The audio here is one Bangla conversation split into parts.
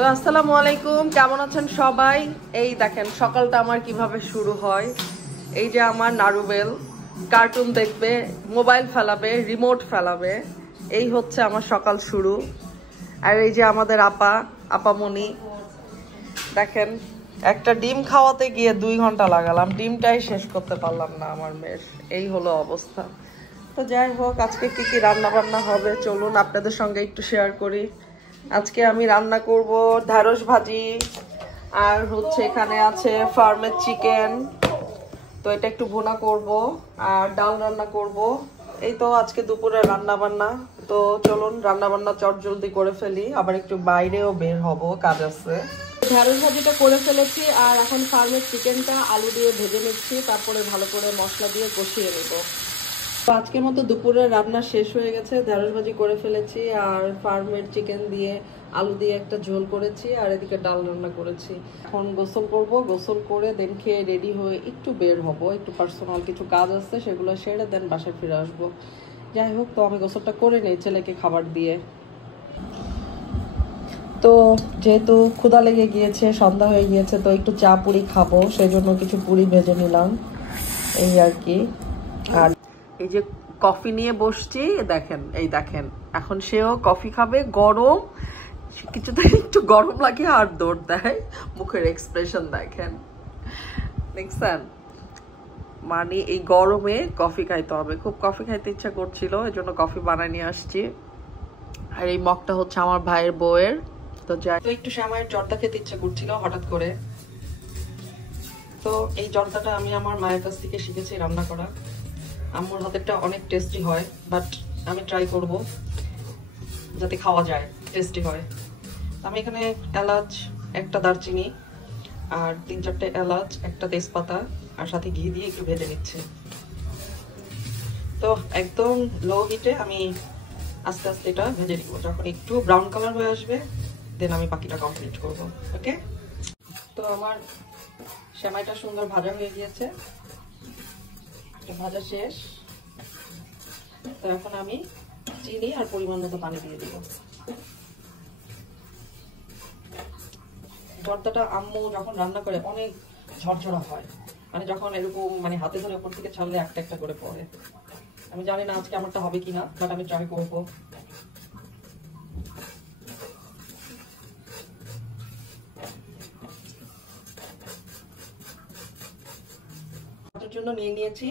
তো আসসালামু আলাইকুম, কেমন আছেন সবাই? এই দেখেন সকালটা আমার কিভাবে শুরু হয়। এই যে আমার নারুবেল কার্টুন দেখবে, মোবাইল ফেলাবে, রিমোট ফেলাবে, এই হচ্ছে আমার সকাল শুরু। আর এই যে আমাদের আপামনি দেখেন, একটা ডিম খাওয়াতে গিয়ে 2 ঘন্টা লাগালাম, ডিমটাই শেষ করতে পারলাম না আমার মেয়ের। এই হলো অবস্থা। তো যাই হোক, আজকে কি কি রান্না বান্না হবে চলুন আপনাদের সঙ্গে একটু শেয়ার করি। আজকে আমি রান্না করব ঢেঁড়স ভাজি, আর হচ্ছে এখানে আছে ফার্মের চিকেন, তো এটা একটু ভুনা করব, আর ডাল রান্না করব। এই তো আজকে দুপুরে রান্না বান্না। তো চলুন রান্না বান্না চটজলদি করে ফেলি, আবার একটু বাইরেও বের হব, কাজ আছে। ঢেঁড়স ভাজিটা করে ফেলেছি, আর এখন ফার্মের চিকেনটা আলু দিয়ে ভেজে নিচ্ছি, তারপরে ভালো করে মশলা দিয়ে কষিয়ে নেব। আজকের মতো দুপুরের রান্না শেষ হয়ে গেছে, ঢেঁড়স ভাজি করে ফেলেছি, আর ফার্মের চিকেন দিয়ে আলু দিয়ে একটা ঝোল করেছি, আর এদিকে ডাল রান্না করেছি। এখন গোসল করব, গোসল করে দেন খেয়ে রেডি হয়ে একটু বের হব, একটু পার্সোনাল কিছু কাজ আছে সেগুলো সেরে দেন বাসায় ফিরে আসবো। যাই হোক, তো আমি গোসলটা করে নেই ছেলেকে খাবার দিয়ে। তো যেহেতু ক্ষুধা লেগে গিয়েছে, সন্ধ্যা হয়ে গিয়েছে, তো একটু চা পুরি খাবো, সেই জন্য কিছু পুরি ভেজে নিলাম, এই আর কি। আর এই যে কফি নিয়ে বসছি, দেখেন এই দেখেন, এখন সেও কফি খাবে, গরম কিছুটা, একটু গরম লাগে আর দৌড় দেয়, মুখের এক্সপ্রেশন দেখেন, দেখছেন? মানে এই গরমে কফি খাইতে হবে, খুব কফি খাইতে ইচ্ছা করছিল, এই জন্য কফি বানায় নিয়ে আসছি। আর এই মগটা হচ্ছে আমার ভাইয়ের বউয়ের। তো যাই, তো একটু শ্যামাইয়ের জর্দা খেতে ইচ্ছা করছিল হঠাৎ করে, তো এই জর্দাটা আমি আমার মায়ের কাছ থেকে শিখেছি রান্না করা। আম্মুর হাতেরটা অনেক টেস্টি হয়, বাট আমি ট্রাই করব যাতে খাওয়া যায়, টেস্টি হয়। আমি এখানে এলাচ, একটা দারচিনি, আর 3-4টে এলাচ, একটা তেজপাতা, আর সাথে ঘি দিয়ে একটু ভেজে নিচ্ছি। তো একদম লো হিটে আমি আস্তে আস্তে এটা ভেজে নিব, যখন একটু ব্রাউন কালার হয়ে আসবে দেন আমি বাকিটা কমপ্লিট করব। ওকে, তো আমার সেমাইটা সুন্দর ভাজা হয়ে গিয়েছে, ভাজা শেষ। তো এখন আমি চিনি আর পরিমাণ মতো পানি দিয়ে দিব। জর্দাটা আম্মু যখন রান্না করে অনেক ঝরঝরা হয়, মানে যখন এরকম মানে হাতে ধরে উপর থেকে ছাড়লে একটা একটা করে পড়ে। আমি জানি না আজকে আমারটা হবে কিনা, বাট আমি ট্রাই করবো। জন্য নিয়ে নিয়েছি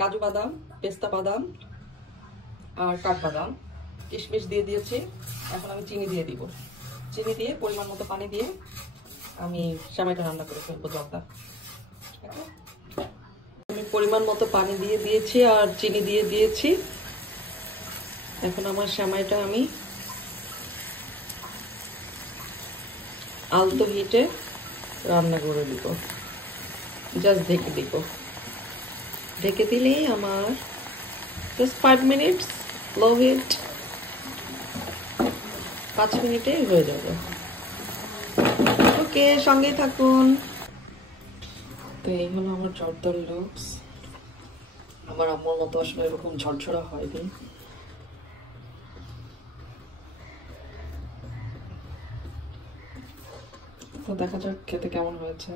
কাজু বাদাম, পেস্তা বাদাম, আর কাঠবাদাম, কিশমিশ দিয়ে দিয়েছি। এখন আমি চিনি দিয়ে দিব, চিনি দিয়ে পরিমাণ মতো পানি দিয়ে আমি সেমাইটা রান্না করে ফেলবো জর্দা। আমি পরিমাণ মতো পানি দিয়ে দিয়েছি আর চিনি দিয়ে দিয়েছি। এখন আমার সেমাইটা আমি আলতো হিটে রান্না করে দিব, জাস্ট ঢেকে দিব। ঢেকে দিলেই আমার জাস্ট 5 মিনিটস, লো হিট, 5 মিনিটে হয়ে যাবে। ওকে, সঙ্গেই থাকুন। তো এই হলো আমার জর্দার লুকস। আমার আম্মুর মতো আসলে এরকম ঝরঝরা হয়নি। তো দেখা যাক খেতে কেমন হয়েছে।